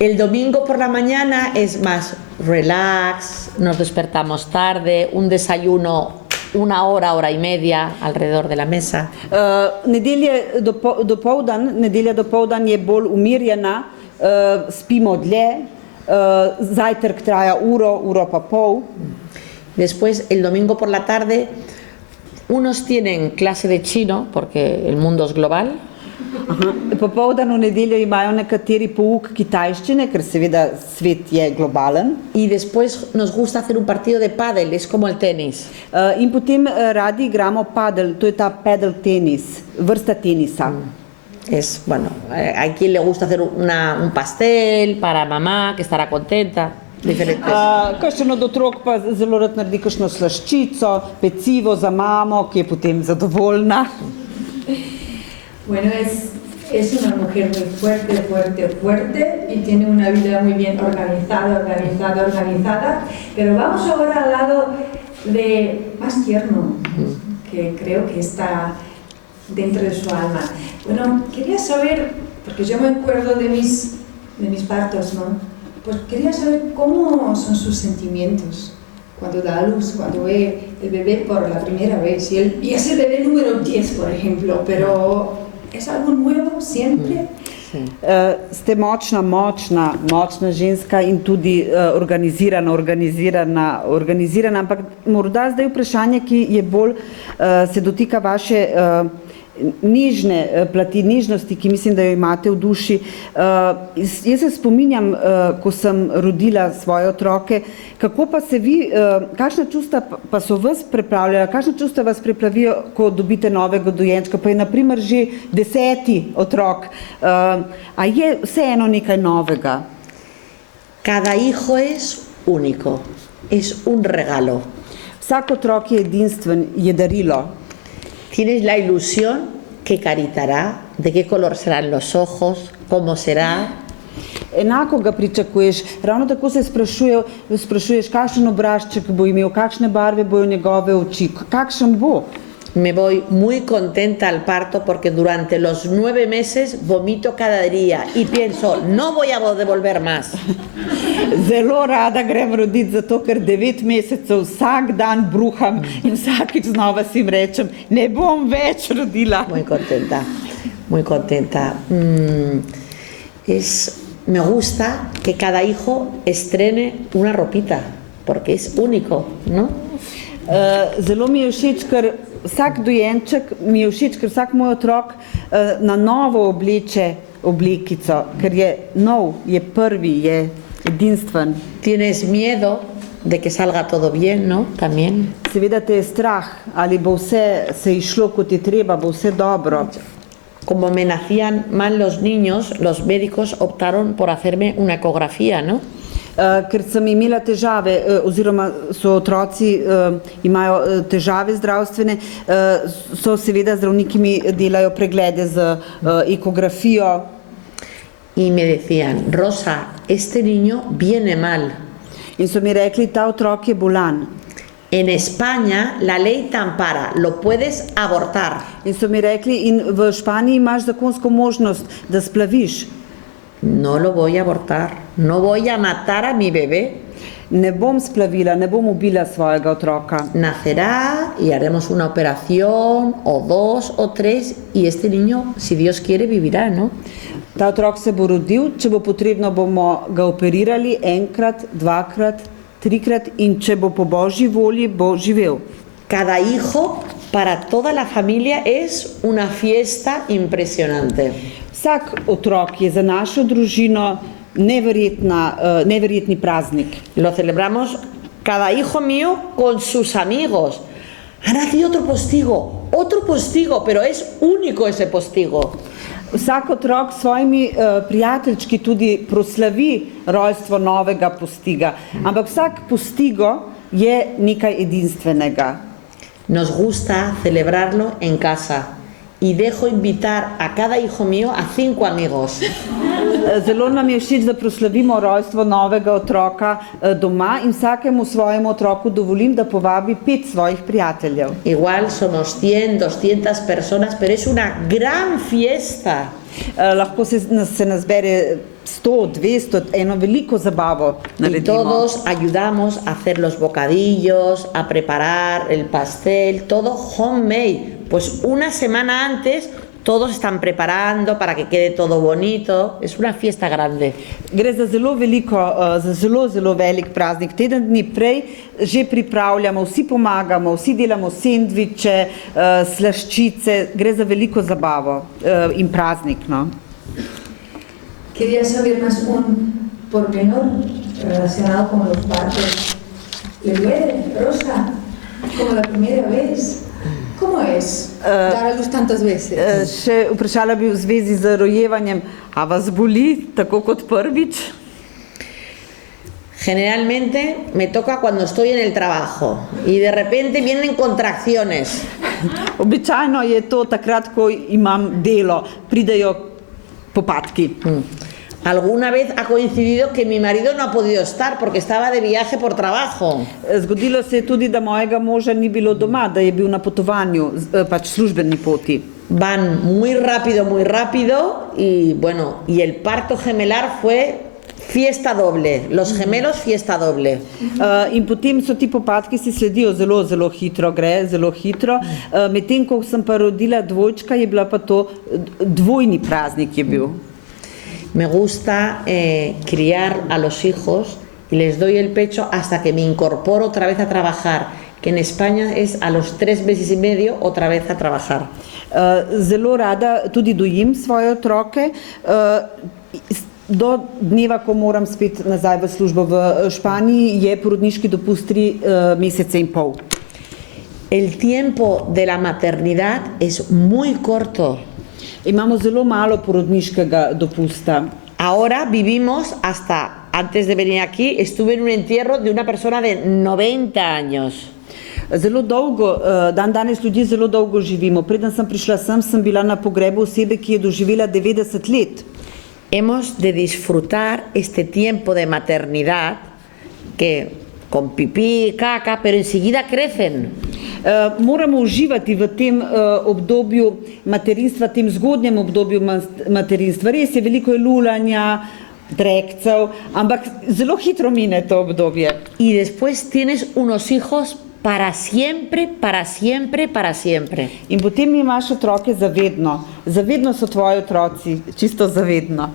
El domingo por la mañana es más relax, nos despertamos tarde, un desayuno una hora y media alrededor de la mesa. Nedelja dopoldan je bolj umirjena, spimo dlje, zajtrk traja uro pa pol. Después, el domingo por la tarde, unos tienen clase de chino, porque el mundo es global. Popoldan v nedeljo imajo nekateri pouk kitajščine, ker seveda svet je globalen. Y después nos gusta hacer un partido de pádel, es como el tenis. In potem radi igramo padel, to je ta padel tenis, vrsta tenisa. Es, bueno, hay quien le gusta hacer un pastel para mamá, que estará contenta. Diferentes. Kakšen od otrok pa zelo rad naredi kakšno slaščico, pecivo za mamo, ki je potem zadovoljna. Bueno, es una mujer muy fuerte y tiene una vida muy bien organizada, pero vamos ahora al lado más tierno, que creo que está dentro de su alma. Bueno, quería saber, porque yo me acuerdo de mis partos, ¿no? Pues quería saber cómo son sus sentimientos cuando da a luz, cuando ve el bebé por la primera vez. Y es el bebé número 10, por ejemplo, pero ¿es algo nuevo siempre? Ste močna ženska in tudi organizirana, ampak morda zdaj vprašanje, ki je bolj se dotika vaše plati nežnosti, ki mislim, da jo imate v duši. Jaz se spominjam, ko sem rodila svoje otroke, kako pa se vi, kakšna čustva pa so vas pripravljala, kakšna čustva vas pripravijo, ko dobite novega dojenčka, pa je na primer že 10. otrok. A je vseeno nekaj novega? Cada hijo es único, es un regalo. Vsak otrok je edinstven, je darilo. Tienes la ilusión qué carithará, de qué color serán los ojos, cómo será. Enako ga pričakuješ, ravno tako se sprašuješ, kakšen obrazček bo imel, kakšne barve bojo njegove oči, kakšen bo. Me voy muy contenta al parto porque durante los 9 meses vomito cada día y pienso, no voy a devolver más. Zelo rada grem roditi, zato ker 9 mesecev vsak dan bruham in vsakič znova si jim rečem, ne bom več rodila. Muy contenta, muy contenta. Me gusta que cada hijo estrene una ropita, porque es único, ¿no? Zelo mi je všeč, ker vsak dojenček, mi je všeč, ker vsak moj otrok na novo obleče oblekico, ker je nov, je prvi, je edinstven. Tienes miedo de que salga todo bien, ¿no? También. Seveda te je strah, ali bo vse se išlo kot je treba, bo vse dobro. Como me nacían mal los niños, los médicos optaron por hacerme una ecografía, ¿no? Ker sem imela težave, oziroma so otroci imajo težave zdravstvene, so seveda zdravniki mi delajo preglede z ekografijo. Y me decían, Rosa, este niño viene mal. In so mi rekli, ta otrok je bolan. En España la ley te ampara, lo puedes abortar. In so mi rekli, in v Španiji imaš zakonsko možnost, da splaviš. No lo voy a abortar, no voy a matar a mi bebé. Ne bom splavila, ne bom ubila svojega otroka. Nacerá y haremos una operación, o 2 o 3, y este niño, si Dios quiere, vivirá, ¿no? Ta otrok se bo rodil, če bo potrebno, bomo ga operirali 1-krat, 2-krat, 3-krat in če bo po Božji volji, bo živel. Cada hijo para toda la familia es una fiesta impresionante. Vsak otrok je za našo družino neverjetni praznik. Lo celebramos cada hijo mío con sus amigos. Ha nacido otro postigo, pero es único ese postigo. Vsak otrok s svojimi prijateljčki tudi proslavi rojstvo novega postiga, ampak vsak postigo je nekaj edinstvenega. Nos gusta celebrarlo en casa y dejo invitar a cada hijo mío a 5 amigos. Zelo nam je všeč, da proslavimo rojstvo novega otroka doma in vsakemu svojemu otroku dovolim, da povabi 5 svojih prijateljev. Igual somos 100, 200 personas, pero es una gran fiesta. Lahko se nas bere 100, 200, eno veliko zabavo Y naredimo. todos ayudamos a hacer los bocadillos, a preparar el pastel, todo homemade. Pues una semana antes todos están preparando para que quede todo bonito. Es una fiesta grande. Gre za zelo veliko, za zelo velik praznik. Teden dni prej že pripravljamo, vsi pomagamo, vsi delamo sendviče, slaščice, gre za veliko zabavo in praznik. No. Quería saber más un pormenor relacionado con los partos. ¿Le duele, Rosa? Como la primera vez. ¿Cómo es dar a luz tantas veces? Še vprašala bi v zvezi z rojevanjem, a vas boli tako kot prvič? Generalmente me toca cuando estoy en el trabajo y de repente vienen contracciones. Običajno je to takrat, ko imam delo, pridejo popadki. Alguna vez ha coincidido que mi marido no ha podido estar porque estaba de viaje por trabajo. Zgodilo se je tudi, da mojega moža ni bilo doma, da je bil na potovanju, pač službeni poti. Van muy rápido y bueno, y el parto gemelar fue fiesta doble, los gemelos fiesta doble. In potem so ti popadki si sledijo zelo hitro, gre zelo hitro. Medtem, ko sem pa rodila dvojčka, je bila pa to dvojni praznik je bil. Me gusta criar a los hijos y les doy el pecho hasta que me incorporo otra vez a trabajar, que en España es a los 3 meses y medio otra vez a trabajar. Zelo rada tudi dojim svoje otroke, do dneva, ko moram spet nazaj v službo v Španiji, je porodniški dopust 3 mesece in pol. El tiempo de la maternidad es muy corto. Imamo zelo malo porodniškega dopusta. Ahora vivimos hasta, antes de venir aquí, estuve en un entierro de una persona de 90 años. Zelo dolgo, danes ljudje zelo dolgo živimo. Preden sem prišla sem bila na pogrebu osebe, ki je doživela 90 let. Hemos de disfrutar este tiempo de maternidad que con pipí, caca, pero enseguida crecen. Moramo uživati v tem obdobju materinstva, tem zgodnjem obdobju materinstva. Res je, veliko je lulanja, drekcev, ampak zelo hitro mine to obdobje. Y después tienes unos hijos para siempre, para siempre, para siempre. In potem imaš otroke zavedno. Zavedno so tvoji otroci, čisto zavedno.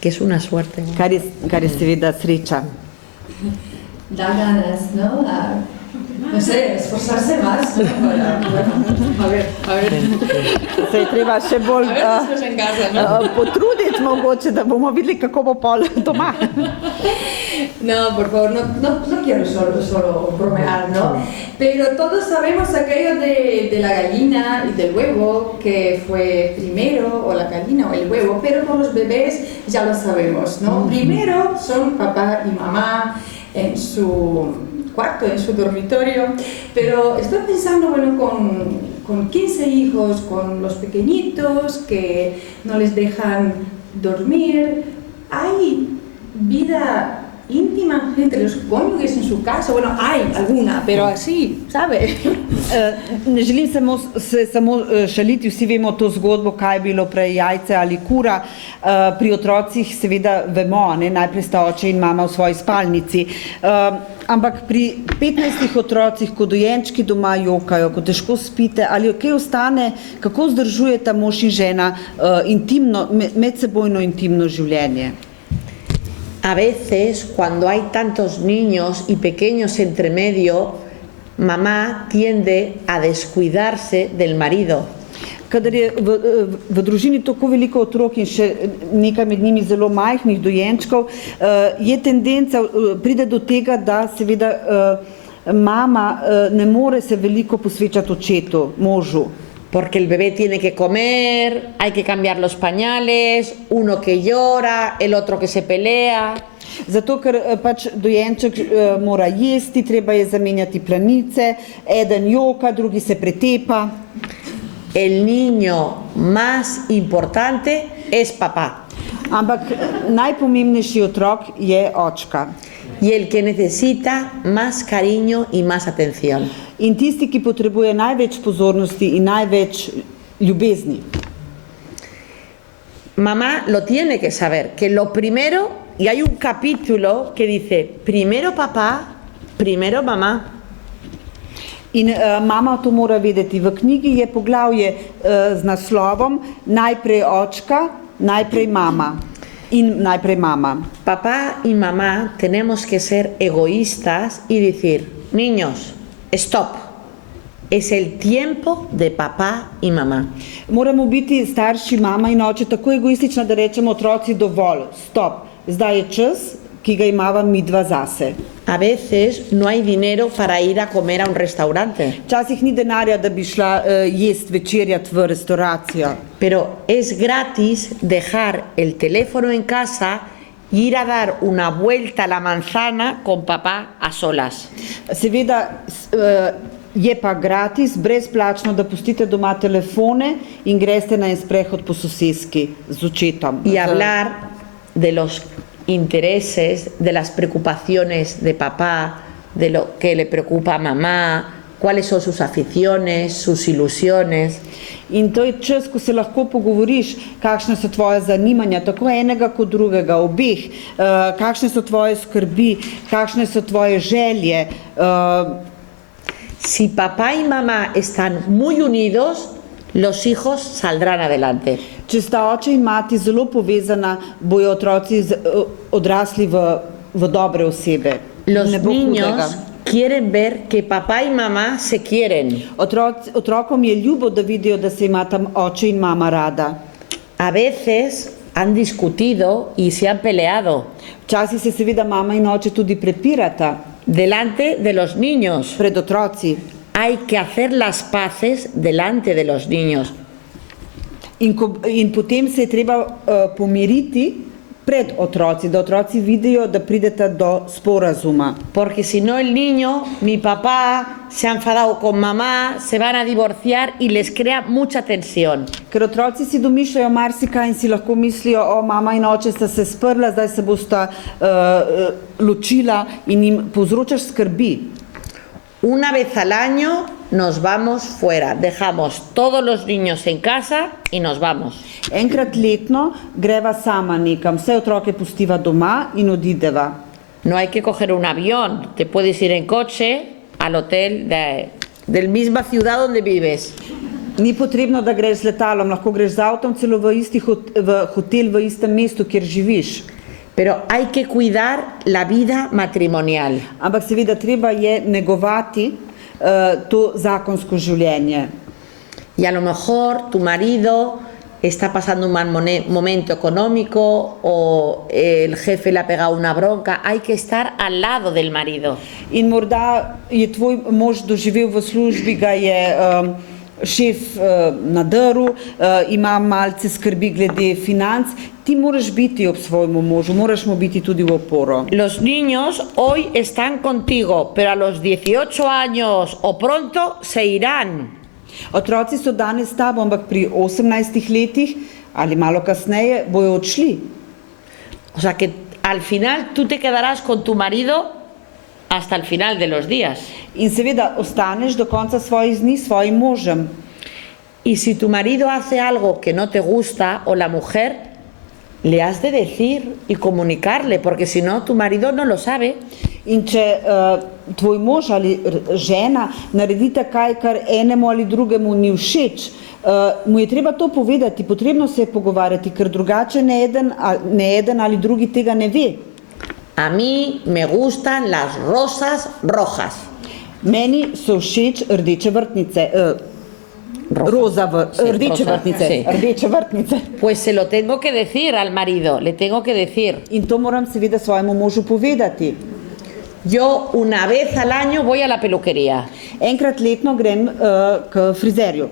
Que es una suerte. Kar je seveda sreča. Da ganas, ¿no? No sé, esforzarse más, ¿no? A ver. Se je treba še bolj potruditi mogoče, da bomo videli, kako bo pol doma. No, por favor, no quiero solo bromear, ¿no? Pero todos sabemos aquello de la gallina y del huevo, que fue primero, o la gallina o el huevo, pero con los bebés ya lo sabemos, ¿no? Primero son papá y mamá en su cuarto, en su dormitorio, pero estoy pensando, bueno, con 15 hijos, con los pequeñitos que no les dejan dormir, hay vida íntima entre los cónyuges en su casa, bueno, hay alguna, pero así, ¿sabe? Ne želim se samo šaliti, vsi vemo to zgodbo, kaj je bilo prej, jajce ali kura. Pri otrocih seveda vemo, ne, najprej sta oče in mama v svoji spalnici. Ampak pri 15 otrocih, ko dojenčki doma jokajo, ko težko spite, ali kaj ostane, kako vzdržujeta mož in žena intimno, medsebojno intimno življenje? A veces, cuando hay tantos niños y pequeños entre medio, mamá tiende a descuidarse del marido. Kadar je v družini tako veliko otrok in še nekaj med njimi zelo majhnih dojenčkov, je tendenca, pride do tega, da seveda mama ne more se veliko posvečati očetu, možu. Porque el bebé tiene que comer, hay que cambiar los pañales, uno que llora, el otro que se pelea. Zato, ker pač dojenček mora jesti, treba je zamenjati plenice, eden joka, drugi se pretepa. El niño más importante es papá. Ampak najpomembnejši otrok je očka. Y el que necesita más cariño y más atención. In tisti, ki potrebuje največ pozornosti in največ ljubezni. mamá lo tiene que saber, que lo primero, y hay un capítulo que dice, primero papá, primero mamá. In mama to mora vedeti. V knjigi je poglavje z naslovom najprej očka, najprej mama in najprej mama. Papá y mamá tenemos que ser egoístas y decir, niños, stop, es el tiempo de papá y mamá. Moramo biti starši, mama in oče, tako egoistična, da rečemo otroci dovolj, stop, zdaj je čas, ki ga imava midva zase. A veces no hay dinero para ir a comer a un restaurante, Včasih ni denarja, da bi šla jest večerjat v restauracijo. pero es gratis dejar el teléfono en casa e ir a dar una vuelta a la manzana con papá a solas. Seveda je pa gratis, brezplačno, da pustite doma telefone in greste na en sprehod po soseski z očetom. Y hablar de los intereses, de las preocupaciones de papá, de lo que le preocupa a mamá, cuáles son sus aficiones, sus ilusiones. In to je čas, ko se lahko pogovoriš, kakšne so tvoje zanimanja, tako enega kot drugega, obeh, kakšne so tvoje skrbi, kakšne so tvoje želje. Si papá y mamá están muy unidos, los hijos saldrán adelante. Če sta oče in mati zelo povezana, bojo otroci odrasli v dobre osebe. Los Ne bo niños hudega. quieren ver que papá y mamá se quieren. Otrokom je ljubo, da vidijo, da se imata oče in mama rada. A veces han discutido y se han peleado Včasih se seveda mama in oče tudi prepirata delante de los niños. pred otroci. Hay que hacer las paces delante de los niños. In potem se je treba pomiriti pred otroci, da otroci vidijo, da prideta do sporazuma. Porque si no el niño, mi papá se ha enfadado con mamá, se van a divorciar y les crea mucha tensión. Ker otroci si domišljajo marsikaj in si lahko mislijo, o, mama in oče sta se sprla, zdaj se bosta ločila in jim povzročaš skrbi. Una vez al año nos vamos fuera, dejamos todos los niños en casa y nos vamos. Enkrat letno greva sama nekam, vse otroke pustiva doma in odideva. No hay que coger un avión, te puedes ir en coche al hotel del misma ciudad donde vives. Ni potrebno, da greš z letalom, lahko greš z avtom celo v hotel v istem mestu, kjer živiš. Pero hay que cuidar la vida matrimonial. Ampak seveda treba je negovati to zakonsko življenje. Y a lo mejor tu marido está pasando un mal momento económico o el jefe le ha pegado una bronca, hay que estar al lado del marido. In morda je tvoj mož doživel v službi, ga je šef nadrl, ima malce skrbi glede financ, ti moraš biti ob svojemu možu, moraš mu biti tudi v oporo. Los niños hoy están contigo, pero a los 18 años o pronto se irán. Otroci so danes s tabo, ampak pri 18 letih ali malo kasneje bojo odšli. O sea que al final tú te quedarás con tu marido hasta el final de los días. In seveda ostaneš do konca svojih dni s svojim možem. Y si tu marido hace algo que no te gusta o la mujer, le has de decir y comunicarle, porque si no tu marido no lo sabe. In če tvoj mož ali žena naredite kaj, kar enemu ali drugemu ni všeč, mu je treba to povedati, potrebno se je pogovarjati, ker drugače ne eden ali drugi tega ne ve. A mí me gustan las rosas rojas. Meni so všeč rdeče vrtnice. Rdeče vrtnice. Sí. Rdeče vrtnice. Pues se lo tengo que decir al marido, le tengo que decir. In to moram seveda svojemu možu povedati. Yo una vez al año voy a la peluquería. Enkrat letno grem k frizerju.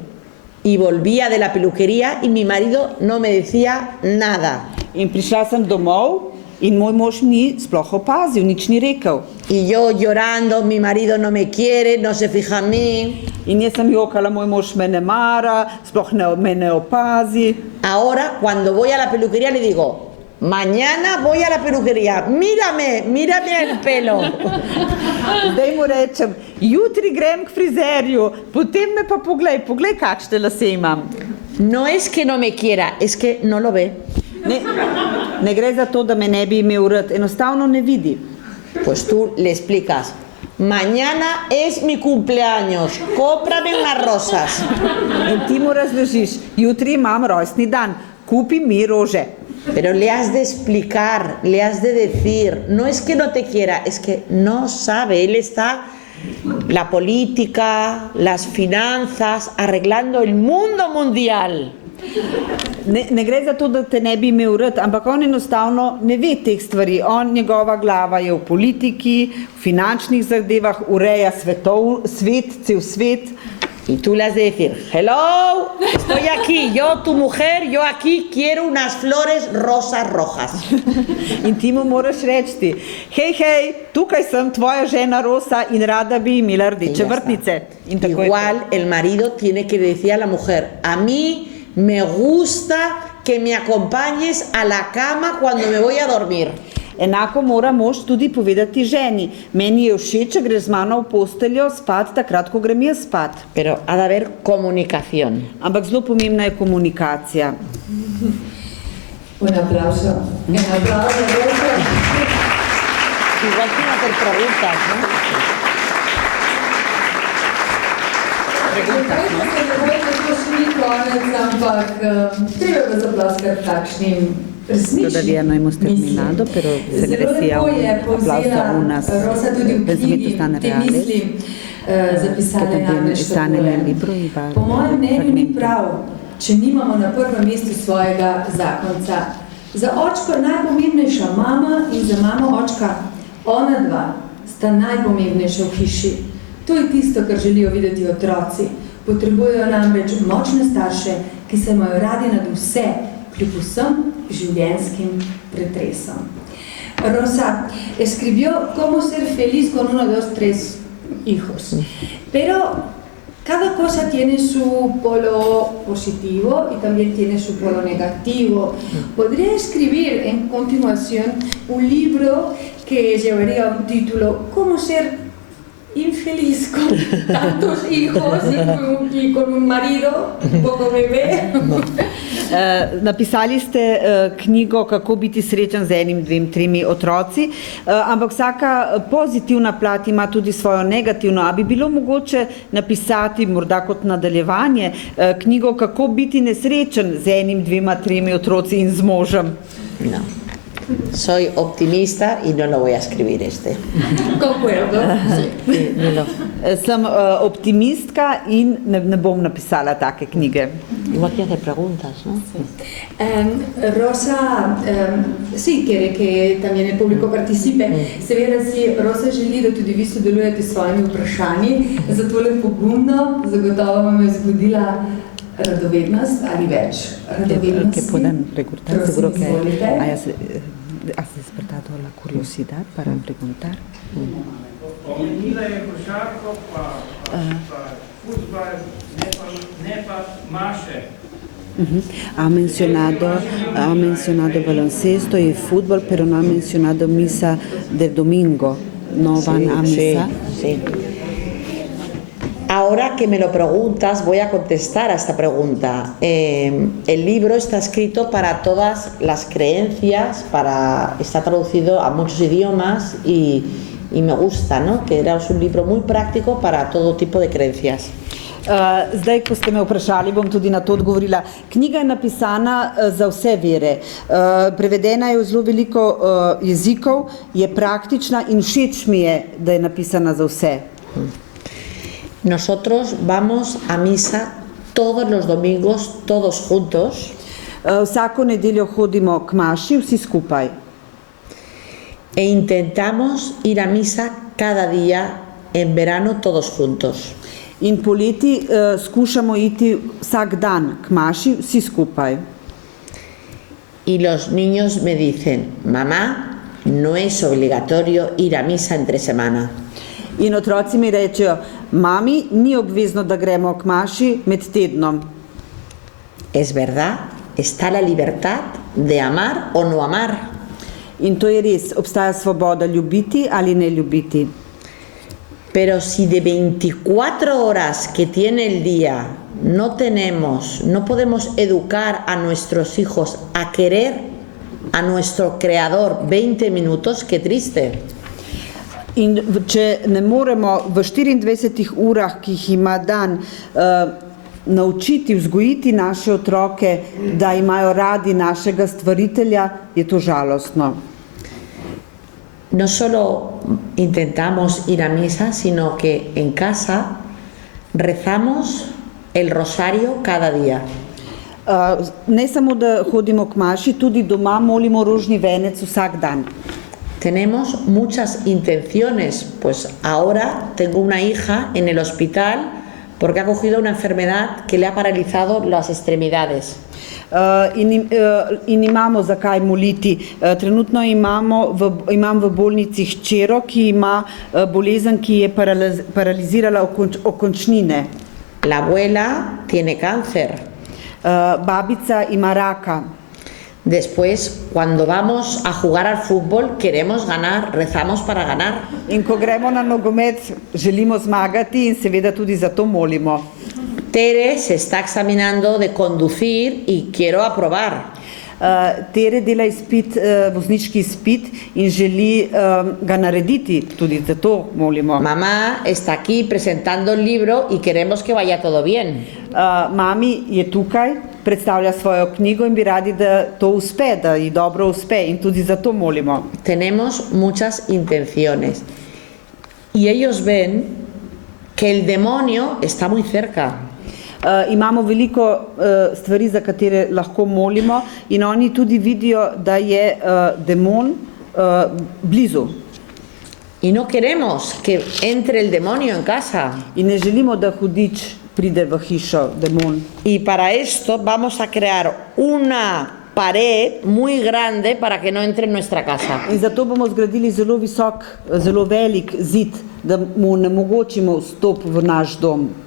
Y volvía de la peluquería y mi marido no me decía nada. In prišla sem domov in moj mož ni sploh opazil, nič ni rekel. Y yo llorando, mi marido no me quiere, no se fija en mí. In jaz sem jokala, moj mož me ne mara, sploh me ne opazi. Ahora, cuando voy a la peluquería, le digo, mañana voy a la peluquería, mírame el pelo. Zdaj mu rečem, jutri grem k frizerju, potem me pa poglej, kakšne lase imam. No es que no me quiera, es que no lo ve. Ne gre za to, da me ne bi imel rad, enostavno ne vidi. Pues tú le explicas, mañana es mi cumpleaños, cómprame unas rosas. In ti mu razložiš, jutri imam rojstni dan, kupi mi rože. Pero le has de explicar, le has de decir, no es que no te quiera, es que no sabe, él está la política, las finanzas, arreglando el mundo mundial. Ne gre za to, da te ne bi imel rad, ampak on enostavno ne ve teh stvari. Njegova glava je v politiki, v finančnih zadevah, ureja cel svet. Y tú le has de decir, hello, estoy aquí, yo, tu mujer, yo aquí quiero unas flores rosas rojas. In ti mu moraš reči, hej, tukaj sem tvoja žena Rosa in rada bi imela rdeče vrtnice. In tako igual el marido tiene que decir a la mujer, a mí me gusta que me acompañes a la cama cuando me voy a dormir. Enako mora mož tudi povedati ženi. Meni je všeč, če greš z mano v posteljo spat, takrat, ko grem jaz spat. Pero ha de haber comunicación. Ampak zelo pomembna je komunikacija. Un aplauso. Un aplauso. Igual que hacer preguntas, ¿no? Preguntas, ¿no? Ampak treba je zaplaskati takšnim resničnim Todavía no hemos terminado, pero se le decía un aplauso a unos pensamientos tan reales que también están en el libro y va. Po mojem mnenju ni prav, če nimamo na prvem mestu svojega zakonca. Za očko najpomembnejša mama in za mamo očka, ona dva sta najpomembnejša v hiši. To je tisto, kar želijo videti otroci. Potrebujejo namreč močne starše, ki se imajo radi nad vse, kljub vsem življenjskim pretresom. Rosa escribió cómo ser feliz con 1, 2, 3 hijos. Pero cada cosa tiene su polo positivo y también tiene su polo negativo. Podría escribir en continuación un libro que llevaría un título ¿Cómo ser infeliz con tantos hijos y con un marido un poco bebé? Napisali ste knjigo Kako biti srečen z 1, 2, 3 otroci, ampak vsaka pozitivna plat ima tudi svojo negativno. A bi bilo mogoče napisati, morda kot nadaljevanje, knjigo Kako biti nesrečen z 1, 2, 3 otroci in z možem? No. Soy optimista y no lo voy a escribir este. Concuerdo. Sí, Sem optimistka in ne bom napisala take knjige. Igual que hacer preguntas, ¿no? Sí. Rosa sí quiere que también el público participe. Seveda si Rosa želi, da tudi vi sodelujete s svojimi vprašanji, zato le pogumno, zagotovo vam je zbudila radovednost ali več radovednosti. Que puedan preguntar, seguro que has despertado la curiosidad para preguntar. Omenila je košarko, pa fútbol, ne pa maše. Ha mencionado baloncesto y fútbol, pero no ha mencionado misa del domingo. No van a misa. Sí. Ahora que me lo preguntas, voy a contestar a esta pregunta. El libro está escrito para todas las creencias, está traducido a muchos idiomas y me gusta, ¿no? Que era un libro muy práctico para todo tipo de creencias. Zdaj, ko ste me vprašali, bom tudi na to odgovorila. Knjiga je napisana za vse vere. Prevedena je v zelo veliko jezikov, je praktična in všeč mi je, da je napisana za vse. Nosotros vamos a misa todos los domingos, todos juntos. Vsako nedeljo hodimo k maši, vsi skupaj. E intentamos ir a misa cada día en verano todos juntos. In poleti skušamo iti vsak dan k maši, vsi skupaj. Y los niños me dicen, mamá, no es obligatorio ir a misa entre semana. In otroci mi rečejo, mami, ni obvezno, da gremo k maši med tednom. Es verdad, está la libertad de amar o no amar. In to je res, obstaja svoboda ljubiti ali ne ljubiti. Pero si de 24 horas que tiene el día no podemos educar a nuestros hijos a querer a nuestro Creador 20 minutos, qué triste. In če ne moremo v 24 urah, ki jih ima dan, naučiti, vzgojiti naše otroke, da imajo radi našega stvaritelja, je to žalostno. No solo intentamos ir a misa, sino que en casa rezamos el rosario cada día. Ne samo, da hodimo k maši, tudi doma molimo rožni venec vsak dan. Tenemos muchas intenciones, pues ahora tengo una hija en el hospital porque ha cogido una enfermedad que le ha paralizado las extremidades. In imamo zakaj moliti. Trenutno imam v bolnici hčero, ki ima bolezen, ki je paralizirala okončnine. La abuela tiene cáncer. Babica ima raka. Después, cuando vamos a jugar al fútbol, queremos ganar, rezamos para ganar. In ko gremo na nogomet, želimo zmagati in seveda tudi zato molimo. Tere se está examinando de conducir y quiero aprobar. Tere dela izpit, vozniški izpit in želi ga narediti, tudi zato molimo. Mamá está aquí presentando el libro y queremos que vaya todo bien. Mami je tukaj, predstavlja svojo knjigo in bi radi, da to uspe, da ji dobro uspe in tudi zato molimo. Tenemos muchas intenciones y ellos ven que el demonio está muy cerca. Imamo veliko stvari, za katere lahko molimo in oni tudi vidijo, da je demon blizu. Y no queremos que entre el demonio en casa. In ne želimo, da hudič pride v hišo, demon. Y para esto vamos a crear una pared muy grande para que no entre en nuestra casa. In zato bomo zgradili zelo visok, zelo velik zid, da mu onemogočimo vstop v naš dom.